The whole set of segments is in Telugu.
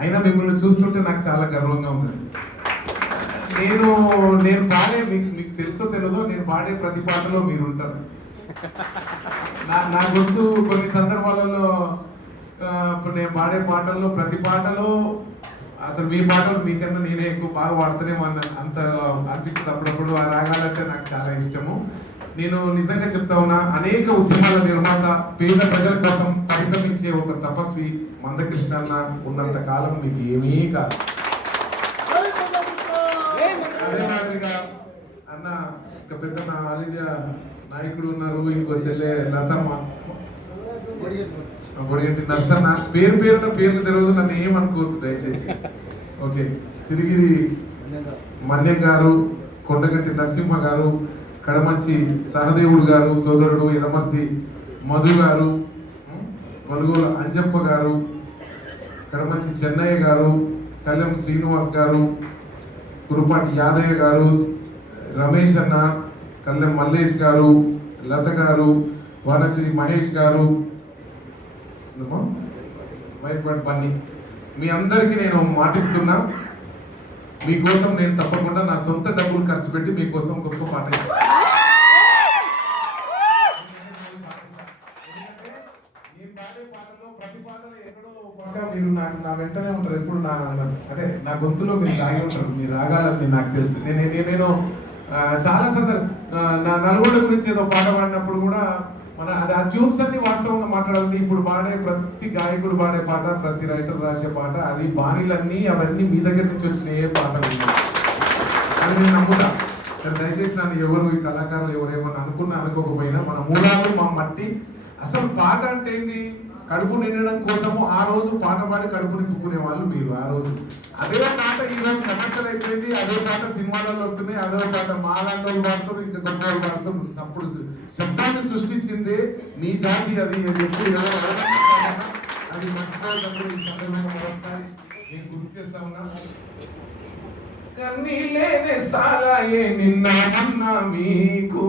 అయినా మిమ్మల్ని చూస్తుంటే నాకు చాలా గర్వంగా ఉంది. నేను పాడే మీకు తెలుసో తెలియదో, నేను పాడే ప్రతి పాటలో మీరు ఉంటారు. నా గొంతు కొన్ని సందర్భాలలో ఇప్పుడు నేను పాడే పాటల్లో ప్రతి పాటలో అసలు మీ పాటలు మీకన్నా నేనే ఎక్కువ బాగా పాడుతూనేమో అంత అనిపిస్తుంది అప్పుడప్పుడు. ఆ రాగాలంటే నాకు చాలా ఇష్టము. నేను నిజంగా చెప్తా ఉన్నా, అనేక ఉద్యమాల నిర్మాత, పేద ప్రజల కోసం పరితపించే ఒక తపస్వి మందకృష్ణ అన్న ఉన్నంత కాలం మీకు ఏమీ కాదు. అదే మాదిరిగా అన్న ఇంకా పెద్ద ఆల్ ఇండియా నాయకుడు ఉన్నారు, ఇంకో చెల్లె లతమ్మ, పొడిగంటి నర్సన్న, పేరున తెలియదు, నన్ను ఏమనుకోరు దయచేసి. ఓకే, సిరిగిరి మన్యం గారు, కొండగంటి నరసింహ గారు, కడమంచి సహదేవుడు గారు, సోదరుడు ఎర్రమర్తి మధు గారు, మలుగోల అంజప్ప గారు, కడమంచి చెన్నయ్య గారు, కళ్యాణ్ శ్రీనివాస్ గారు, కురుపాటి యాదయ్య గారు, రమేష్ అన్న, కళ్యాణ్ మల్లేష్ గారు, లత గారు, వానశ్రీ మహేష్ గారు, మైపాటి బన్నీ, మీ అందరికీ నేను మాటిస్తున్నా, మీకోసం నేను తప్పకుండా నా సొంత డబ్బులు ఖర్చు పెట్టి మీకోసం గొప్ప పాట ప్రతి పాటలో ఎక్కడో పాట మీరు నా వెంటనే ఉంటారు ఎప్పుడు. అంటే నా గొంతులో మీరు రాగి ఉంటారు, మీరు రాగాలని నాకు తెలుసు. నేను చాలా నా నలుగుళ్ళ గురించి ఏదో పాట పాడినప్పుడు కూడా అది ఆ ట్యూన్స్ అన్ని వాస్తవంగా మాట్లాడాలి. ఇప్పుడు పాడే ప్రతి గాయకుడు పాడే పాట, ప్రతి రైటర్ రాసే పాట, అది బాణీలన్నీ అవన్నీ మీ దగ్గర నుంచి వచ్చిన ఏ పాట అని నేను నమ్ముతా. దయచేసి నన్ను ఎవరు ఈ కళాకారులు ఎవరేమన్నా అనుకోకపోయినా, మన మూలాలు మా మట్టి. అసలు పాట అంటే ఏంటి? కడుపు నిండడం కోసము ఆ రోజు పాట పాడి కడుపు నింపుకునే వాళ్ళు మీరు. ఆ రోజు అదే పాట ఈరోజు కమర్షియల్ అయిపోయింది, అదే పాట సినిమాలలో వస్తున్నాయి, అదే పాట మాలాంటి పాడుతారు, ఇంకా గొప్ప వాళ్ళు పాడుతారు. అప్పుడు శబ్దాన్ని సృష్టించింది నీ జాతి. అది ఎప్పుడు అది మర్చిపోయేటప్పుడు ఈ సందర్భంగా మరొకసారి నేను గుర్తు చేస్తా ఉన్నా. కన్నీళ్ళే నేస్తాలయే నిన్న మొన్న మీకు,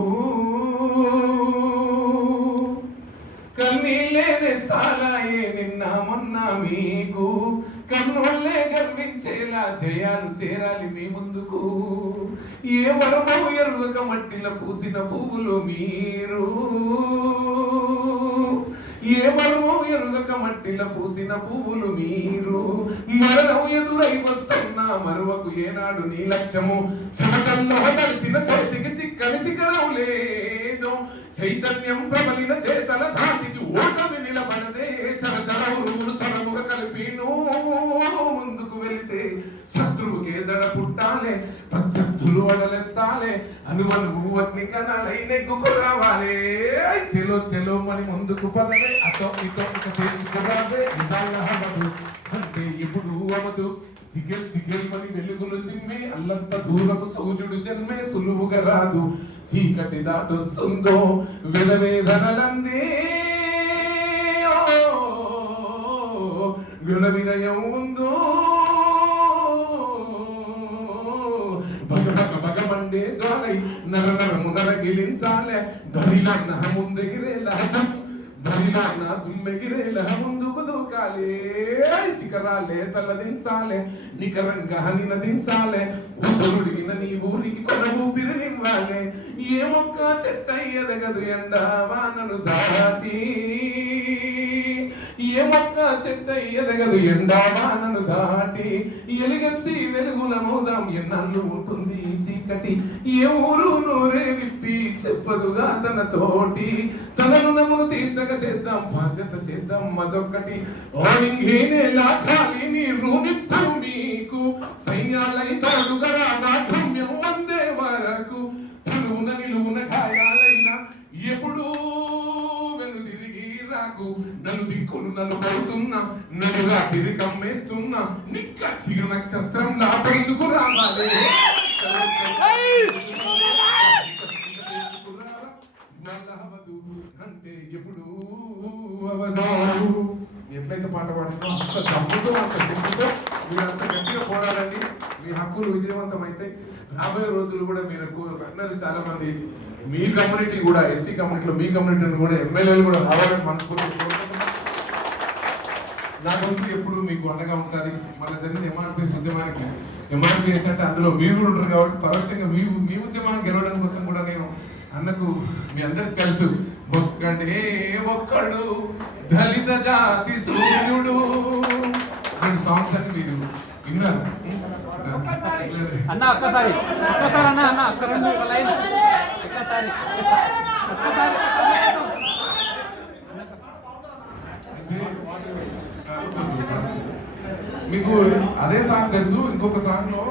కన్నీళ్ళే నేస్తాలయే నిన్న మొన్న మీకు, కన్నుల్లే గర్వించేలా జయాలు చేరాలి మీ ముందుకు. ఏ మరమము ఎరుగక మట్టిలో పూసిన పువ్వులు మీరు, ఏ మరమము ఎరుగక మట్టిలో పూసిన పువ్వులు మీరు. మరణం ఎదురై వస్తున్నా మరువకు ఏనాడు నీ లక్ష్యము. శమకంలో కలిసిన చేతికి చిక్కని శిఖరం లేదు, చైతన్యం ప్రబలిన చేతల ధాటికి ఓటమి నిలబడదే. చరచరవులు సరముగా కలిపి ముందుకు వెళితే శత్రువుకి ఎదర పుట్టాలే, ప్రత్యర్థులు అడలెత్తాలే, అనువనువు అగ్ని కణాలై నెగ్గుకు రావాలే. చెలో చెలో మరి ముందుకు పదవే, అటో ఇటో ఇక చేతుకురావే. ఇదాలహమదు అంటే ఇప్పుడు అవదు, చికెల్ చికెల్ మరి వెలుగులు చిమ్మే, అల్లంత దూరపు సూర్యుడు జన్మే సులువుగా రాదు. చీకటి దాటొస్తుందో వెలవేదనలందే, విల వినయం ఉందో భగమండే జ్వాలై నరనరము నరగిలించాలే. ధరిలా నా ముందెగిరేలా, ధరిలా నా దుమ్మెగిరేలా ముందుకు దూకాలే. శిఖరాలే తలదించాలే, నికరంగా నినదించాలే. ఊరుడిగిన నీ ఊరికి కొన ఊపిరి నివ్వాలే. ఏ మొక్క చెట్ట ఎదగదు ఎండ వానను దాటి, ఏ మొక్క చెట్ట ఎదగదు ఎండా వానను దాటి. ఎలుగెత్తి వెలుగుల మోదాం ఎన్నాళ్ళు ఉంటుంది చీకటి. ఏ ఊరు నోరే విప్పి చెప్పదుగా తన తోటి, తన రుణమును తీర్చక చేద్దాం బాధ్యత చేద్దాం మదొక్కటి. లాఖాలి నీ రూనిప్తం మీకు, సైన్యాలై తోడుగరా నాఠమ్యం వందే వరకు. తనువున నిలువున గాయాలైన ఎప్పుడు వెనుదిరిగి రాకు. నన్ను దిక్కును నన్ను పడుతున్నా, నన్నుగా తిరిగి కమ్మేస్తున్నా, నిక్కచ్చిగ నక్షత్రం నా పెంచుకు రావాలి. అంటే ఎప్పుడు అవదు. ఎట్లయితే పాట పాడుతుందో అంత దమ్ముతో అంత శక్తితో మీరు అంత గట్టిగా పోరాడండి. మీ హక్కులు విజయవంతమైతే రాబోయే రోజులు కూడా మీరు అన్నది చాలా మంది మీ కమ్యూనిటీ కూడా, ఎస్సీ కమ్యూనిటీలో మీ కమ్యూనిటీని కూడా ఎమ్మెల్యేలు కూడా రావాలని మనస్ఫూర్తిగా కోరుకుంటున్నాను. నా గొంతు ఎప్పుడు మీకు అండగా ఉంటుంది. మన జరిగిన ఎంఆర్పిఎస్ ఉద్యమానికి ఎంఆర్పిఎస్ అంటే అందులో మీరు కూడా ఉంటారు కాబట్టి పరోక్షంగా మీ ఉద్యమాన్ని గెలవడం కోసం కూడా నేను అన్నకు మీ అందరికి తెలుసు ఒక్కడే ఒక్కడు దళిత జాతి సూర్యుడు ఈ సాంగ్స్ అని మీరు విన్నారు. అన్న ఒక్కసారి అన్న అన్న ఒక్కసారి ఒక లైన్ ఒక్కసారి మీకు అదే సాంగ్ తెలుసు. ఇంకొక సాంగ్ లో